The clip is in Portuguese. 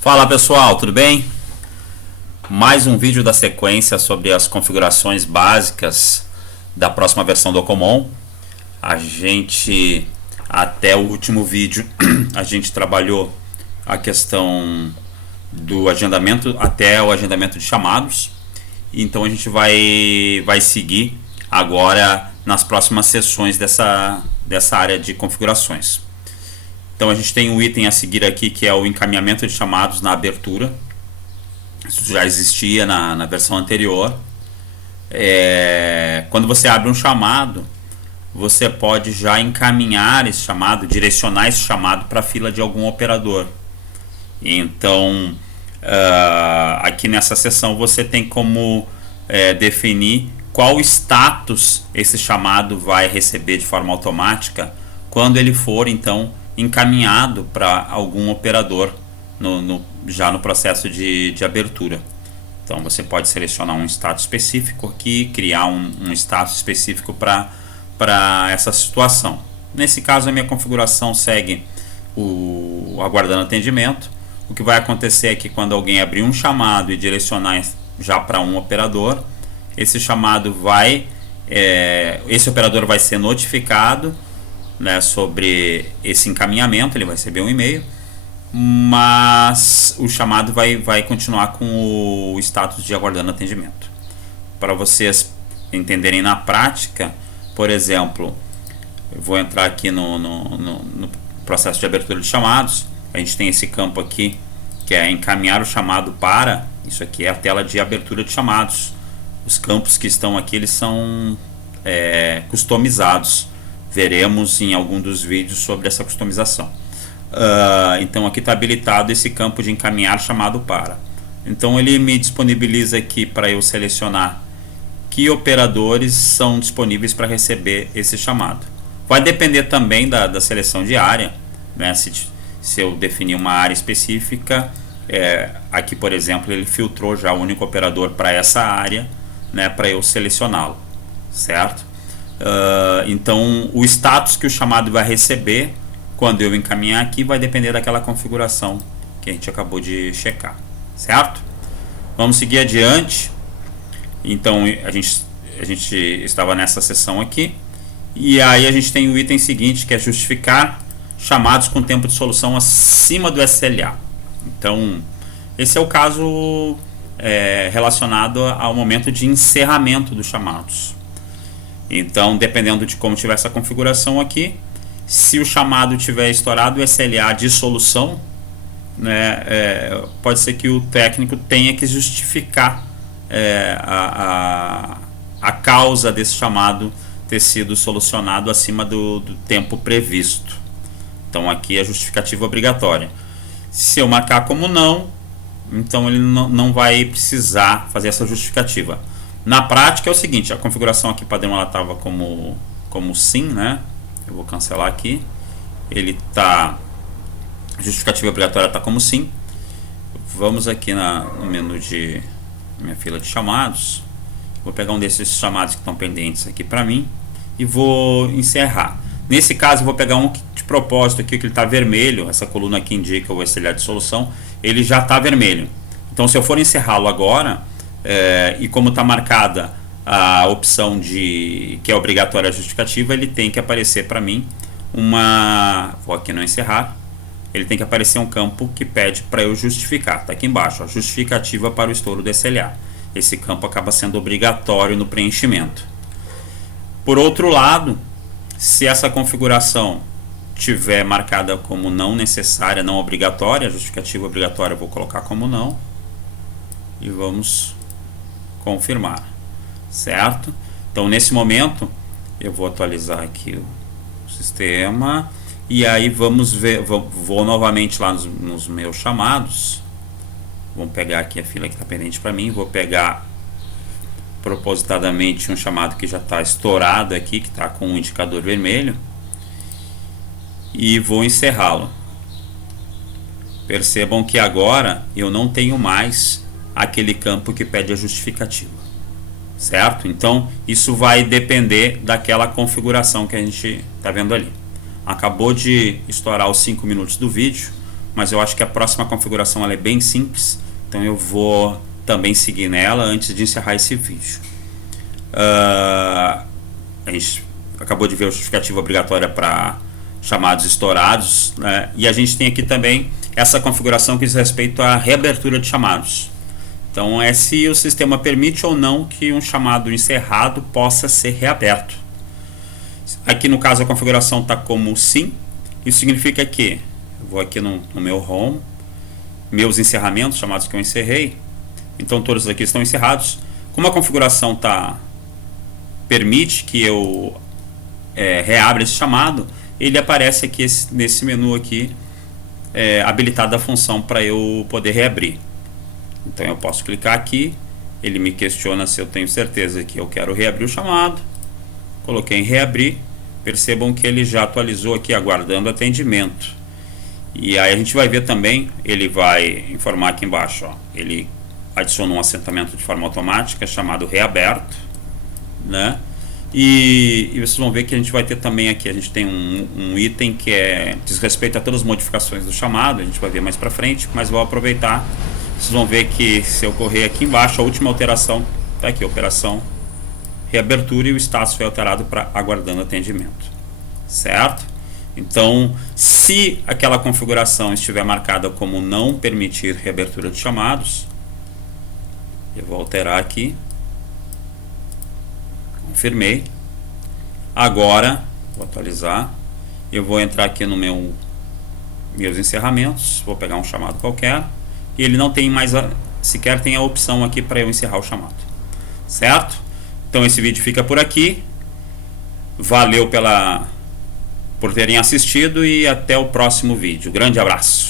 Fala pessoal, tudo bem? Mais um vídeo da sequência sobre as configurações básicas da próxima versão do Ocomon. Até o último vídeo, a gente trabalhou a questão do agendamento até o agendamento de chamados. Então a gente vai seguir agora nas próximas sessões dessa área de configurações. Então a gente tem um item a seguir aqui que é o encaminhamento de chamados na abertura. Isso já existia na versão anterior. Quando você abre um chamado, você pode já encaminhar esse chamado, direcionar esse chamado para a fila de algum operador. Então aqui nessa seção você tem como definir qual status esse chamado vai receber de forma automática quando ele for então encaminhado para algum operador já no processo de abertura. Então você pode selecionar um status específico aqui, criar um status específico para essa situação. Nesse caso a minha configuração segue o aguardando atendimento. O que vai acontecer é que quando alguém abrir um chamado e direcionar já para um operador, esse operador vai ser notificado, né, sobre esse encaminhamento. Ele vai receber um e-mail, mas o chamado vai continuar com o status de aguardando atendimento. Para vocês entenderem na prática, por exemplo, eu vou entrar aqui no processo de abertura de chamados. A gente tem esse campo aqui que é encaminhar o chamado para. Isso aqui é a tela de abertura de chamados. Os campos que estão aqui, eles são customizados. Veremos em algum dos vídeos sobre essa customização. Então aqui está habilitado esse campo de encaminhar chamado para. Então ele me disponibiliza aqui para eu selecionar que operadores são disponíveis para receber esse chamado. Vai depender também da seleção de área, né? Se eu definir uma área específica, aqui por exemplo ele filtrou já o único operador para essa área, né, para eu selecioná-lo, certo? Então o status que o chamado vai receber quando eu encaminhar aqui vai depender daquela configuração que a gente acabou de checar, certo? Vamos seguir adiante. Então a gente estava nessa seção aqui, e aí a gente tem o item seguinte, que é justificar chamados com tempo de solução acima do SLA. Então esse é o caso relacionado ao momento de encerramento dos chamados. Então, dependendo de como tiver essa configuração aqui, se o chamado tiver estourado o SLA de solução, né, pode ser que o técnico tenha que justificar a causa desse chamado ter sido solucionado acima do tempo previsto. Então aqui é justificativa obrigatória. Se eu marcar como não, então ele não vai precisar fazer essa justificativa. Na prática é o seguinte: a configuração aqui padrão ela estava como sim, né? Eu vou cancelar aqui. Ele tá, justificativa obrigatória está como sim. Vamos aqui no menu de minha fila de chamados. Vou pegar um desses chamados que estão pendentes aqui para mim e vou encerrar. Nesse caso eu vou pegar um que, de propósito aqui, que ele está vermelho. Essa coluna aqui indica o SLA de solução. Ele já está vermelho. Então se eu for encerrá-lo agora, e como está marcada a opção que é obrigatória a justificativa, ele tem que aparecer para mim vou aqui no encerrar, ele tem que aparecer um campo que pede para eu justificar. Está aqui embaixo, justificativa para o estouro do SLA. Esse campo acaba sendo obrigatório no preenchimento. Por outro lado, se essa configuração tiver marcada como não necessária, não obrigatória, a justificativa obrigatória eu vou colocar como não e vamos confirmar, certo? Então nesse momento eu vou atualizar aqui o sistema, e aí vamos ver, vou novamente lá nos meus chamados. Vamos pegar aqui a fila que está pendente para mim, vou pegar propositadamente um chamado que já está estourado aqui, que está com um indicador vermelho, e vou encerrá-lo. Percebam que agora eu não tenho mais aquele campo que pede a justificativa, certo? Então isso vai depender daquela configuração que a gente está vendo ali. Acabou de estourar os 5 minutos do vídeo. mas eu acho que a próxima configuração ela é bem simples, então eu vou também seguir nela antes de encerrar esse vídeo. A gente acabou de ver a justificativa obrigatória para chamados estourados, né? E a gente tem aqui também essa configuração que diz respeito à reabertura de chamados. Então é se o sistema permite ou não que um chamado encerrado possa ser reaberto. Aqui no caso a configuração está como sim. Isso significa que eu vou aqui no meu home, meus encerramentos, chamados que eu encerrei. Então todos aqui estão encerrados. Como a configuração permite que eu reabra esse chamado, ele aparece aqui nesse menu aqui, habilitada a função para eu poder reabrir. Então eu posso clicar aqui, ele me questiona se eu tenho certeza que eu quero reabrir o chamado. Coloquei em reabrir, percebam que ele já atualizou aqui, aguardando atendimento. E aí a gente vai ver também, ele vai informar aqui embaixo, ó, ele adiciona um assentamento de forma automática chamado reaberto, né? E vocês vão ver que a gente vai ter também aqui, a gente tem um item que diz respeito a todas as modificações do chamado, a gente vai ver mais pra frente, mas vou aproveitar. Vocês vão ver que se eu correr aqui embaixo, a última alteração está aqui, operação reabertura, e o status foi alterado para aguardando atendimento, certo? Então, se aquela configuração estiver marcada como não permitir reabertura de chamados, eu vou alterar aqui, confirmei. Agora vou atualizar, eu vou entrar aqui no meus encerramentos, vou pegar um chamado qualquer, e ele não tem mais sequer tem a opção aqui para eu encerrar o chamado, certo? Então esse vídeo fica por aqui. Valeu por terem assistido e até o próximo vídeo. Grande abraço.